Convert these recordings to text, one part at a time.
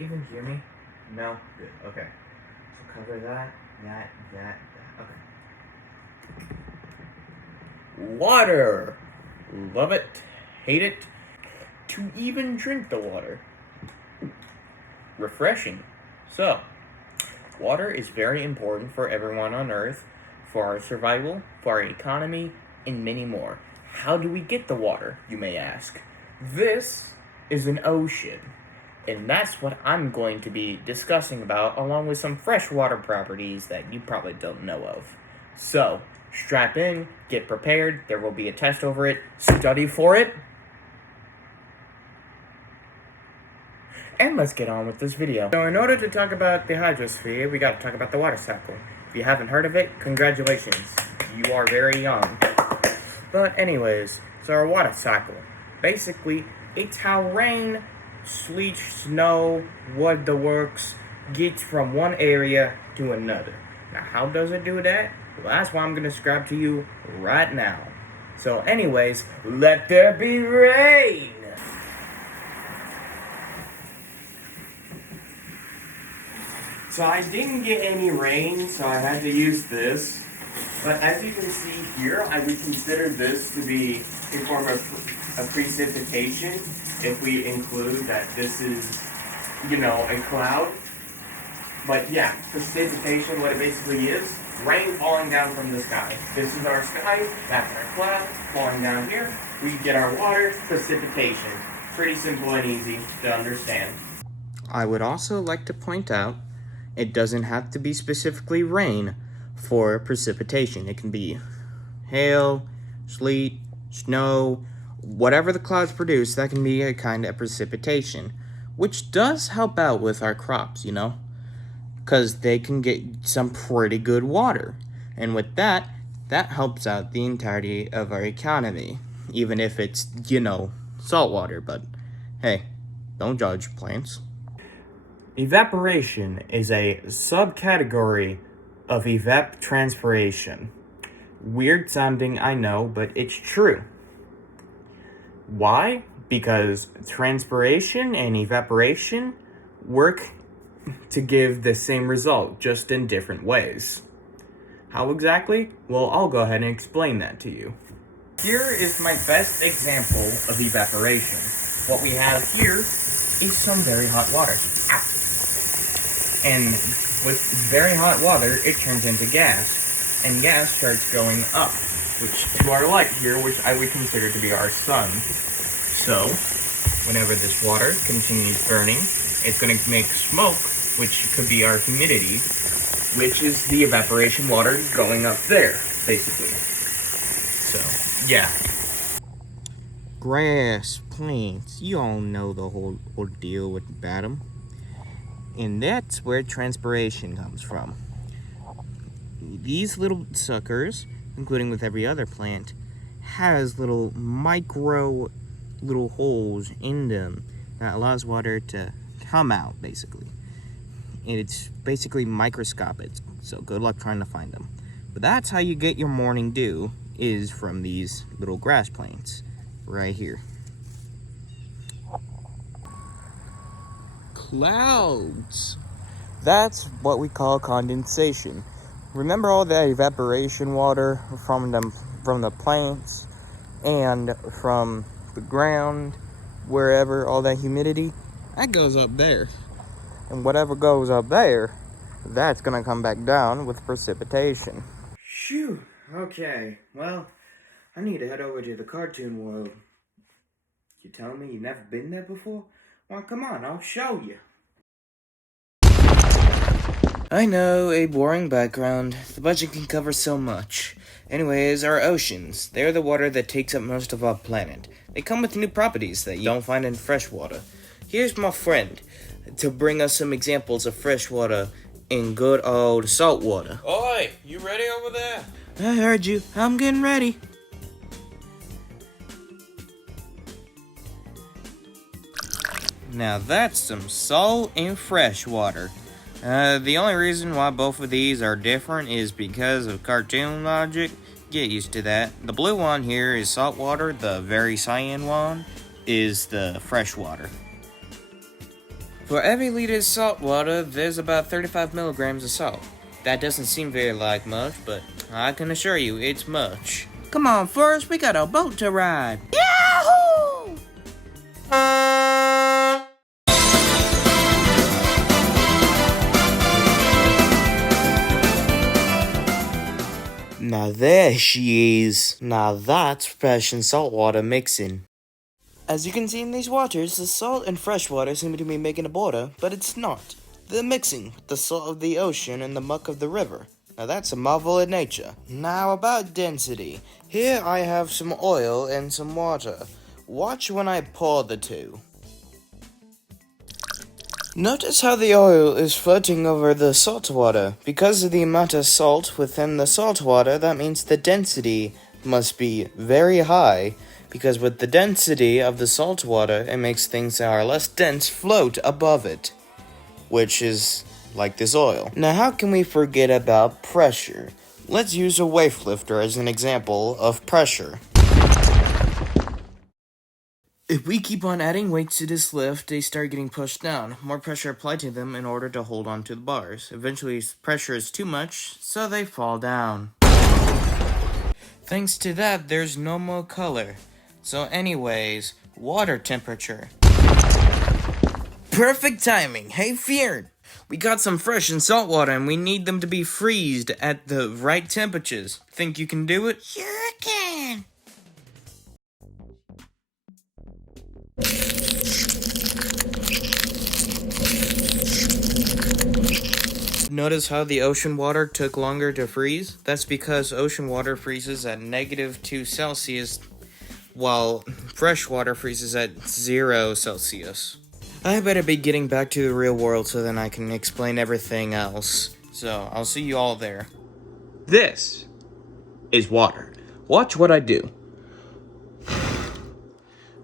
even hear me? No? Good, okay. So cover that. Okay. Water! Love it, hate it, to even drink the water. Refreshing. So, water is very important for everyone on Earth, for our survival, for our economy, and many more. How do we get the water, you may ask? This is an ocean, and that's what I'm going to be discussing about, along with some freshwater properties that you probably don't know of. So, strap in, get prepared, there will be a test over it, study for it, and let's get on with this video. So in order to talk about the hydrosphere, we gotta talk about the water cycle. If you haven't heard of it, congratulations, you are very young. But anyways, so our water cycle, basically, it's how rain, sleet, snow, what the works, gets from one area to another. Now how does it do that? Well, that's what I'm gonna describe to you right now. So anyways, let there be rain! So I didn't get any rain, so I had to use this. But as you can see here, I would consider this to be a form of a precipitation if we include that this is, a cloud. But yeah, precipitation, what it basically is, rain falling down from the sky. This is our sky, that's our cloud, falling down here. We get our water, precipitation. Pretty simple and easy to understand. I would also like to point out, it doesn't have to be specifically rain for precipitation. It can be hail, sleet, snow, whatever the clouds produce, that can be a kind of precipitation, which does help out with our crops, because they can get some pretty good water. And with that helps out the entirety of our economy, even if it's, salt water. But hey, don't judge plants. Evaporation is a subcategory of evapotranspiration. Weird sounding, I know, but it's true. Why? Because transpiration and evaporation work to give the same result, just in different ways. How exactly? Well, I'll go ahead and explain that to you. Here is my best example of evaporation. What we have here is some very hot water. And with very hot water, it turns into gas. And gas starts going up, which to our light here, which I would consider to be our sun. So, whenever this water continues burning, it's going to make smoke, which could be our humidity, which is the evaporation water going up there, basically. So, yeah. Grass, plants, you all know the whole ordeal with them. And that's where transpiration comes from. These little suckers, including with every other plant, has little holes in them that allows water to come out, basically. And it's basically microscopic, so good luck trying to find them. But that's how you get your morning dew, is from these little grass plants right here. Clouds. That's what we call condensation. Remember all that evaporation water from the plants and from the ground, wherever, all that humidity, that goes up there. And whatever goes up there, that's gonna come back down with precipitation. Phew, okay, well, I need to head over to the cartoon world. You telling me you've never been there before? Well, come on, I'll show you. I know, a boring background. The budget can cover so much. Anyways, our oceans. They're the water that takes up most of our planet. They come with new properties that you don't find in fresh water. Here's my friend to bring us some examples of fresh water in good old salt water. Oi, you ready over there? I heard you. I'm getting ready. Now that's some salt and fresh water. The only reason why both of these are different is because of cartoon logic. Get used to that. The blue one here is salt water. The very cyan one is the fresh water. For every liter of salt water, there's about 35 milligrams of salt. That doesn't seem very like much, but I can assure you it's much. Come on, Forrest, we got a boat to ride. Yahoo! Now there she is. Now that's fresh and salt water mixing. As you can see in these waters, the salt and fresh water seem to be making a border, but it's not. They're mixing with the salt of the ocean and the muck of the river. Now that's a marvel of nature. Now about density. Here I have some oil and some water. Watch when I pour the two. Notice how the oil is floating over the salt water. Because of the amount of salt within the salt water, that means the density must be very high. Because with the density of the salt water, it makes things that are less dense float above it. Which is like this oil. Now how can we forget about pressure? Let's use a weightlifter as an example of pressure. If we keep on adding weights to this lift, they start getting pushed down. More pressure applied to them in order to hold on to the bars. Eventually, pressure is too much, so they fall down. Thanks to that, there's no more color. So anyways, water temperature. Perfect timing. Hey, Feared! We got some fresh and salt water and we need them to be freezed at the right temperatures. Think you can do it? Sure can. Notice how the ocean water took longer to freeze? That's because ocean water freezes at -2 Celsius, while fresh water freezes at 0 Celsius. I better be getting back to the real world so then I can explain everything else. So, I'll see you all there. This is water. Watch what I do.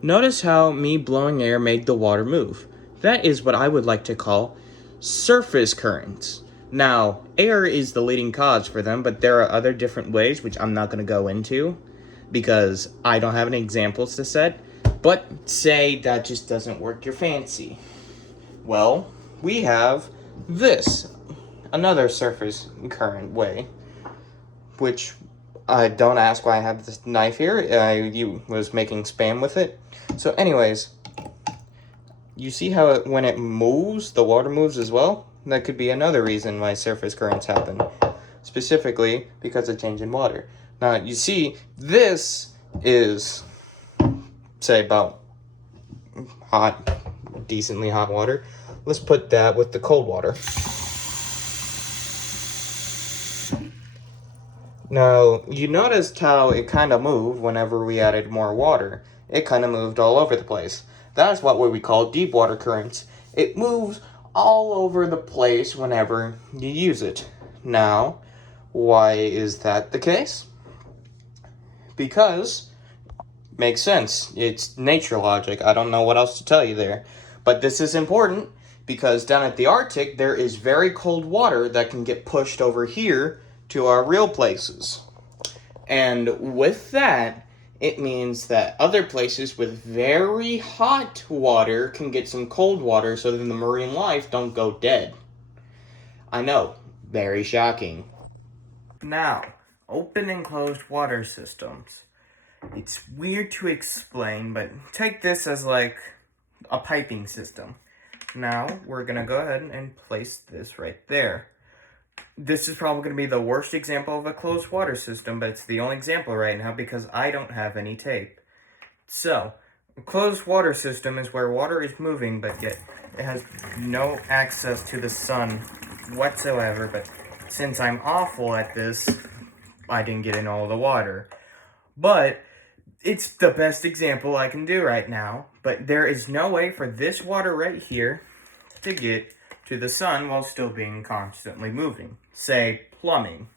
Notice how me blowing air made the water move. That is what I would like to call surface currents. Now, air is the leading cause for them, but there are other different ways, which I'm not going to go into, because I don't have any examples to set. But say that just doesn't work your fancy. Well, we have this, another surface current way, which don't ask why I have this knife here. I was making Spam with it. So anyways, you see how when it moves, the water moves as well? That could be another reason why surface currents happen, specifically because of change in water. Now, you see, this is, say, about decently hot water. Let's put that with the cold water. Now, you noticed how it kind of moved whenever we added more water. It kind of moved all over the place. That's what we call deep water currents. It moves all over the place whenever you use it. Now, why is that the case? Because, makes sense. It's nature logic. I don't know what else to tell you there. But this is important because down at the Arctic, there is very cold water that can get pushed over here to our real places. And with that, it means that other places with very hot water can get some cold water so that the marine life don't go dead. I know, very shocking. Now, open and closed water systems. It's weird to explain, but take this as like a piping system. Now, we're going to go ahead and place this right there. This is probably going to be the worst example of a closed water system, but it's the only example right now because I don't have any tape. So, a closed water system is where water is moving, but yet it has no access to the sun whatsoever. But since I'm awful at this, I didn't get in all the water. But it's the best example I can do right now. But there is no way for this water right here to get to the sun while still being constantly moving. Say, plumbing.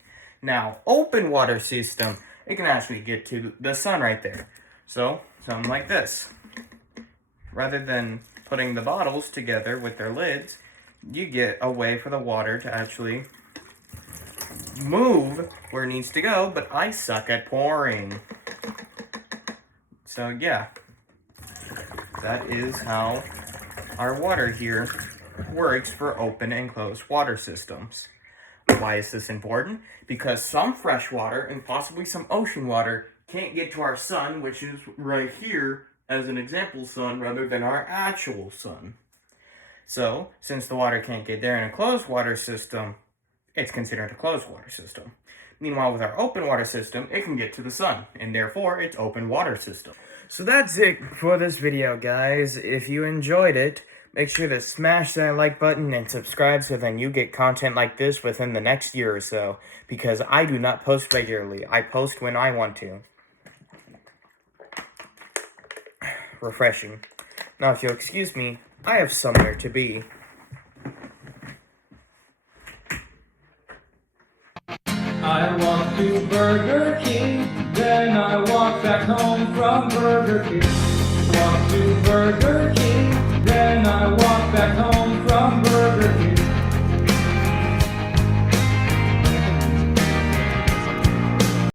Now, open water system, it can actually get to the sun right there. So, something like this. Rather than putting the bottles together with their lids, you get a way for the water to actually move where it needs to go, but I suck at pouring. So, yeah. That is how our water here works for open and closed water systems. Why is this important? Because some fresh water and possibly some ocean water can't get to our sun, which is right here as an example sun rather than our actual sun. So, since the water can't get there in a closed water system, it's considered a closed water system. Meanwhile, with our open water system, it can get to the sun, and therefore, it's open water system. So that's it for this video, guys. If you enjoyed it, make sure to smash that like button and subscribe so then you get content like this within the next year or so. Because I do not post regularly. I post when I want to. Refreshing. Now, if you'll excuse me, I have somewhere to be. I walk to Burger King, then I walk back home from Burger King. Walk to Burger King, then I walk back home.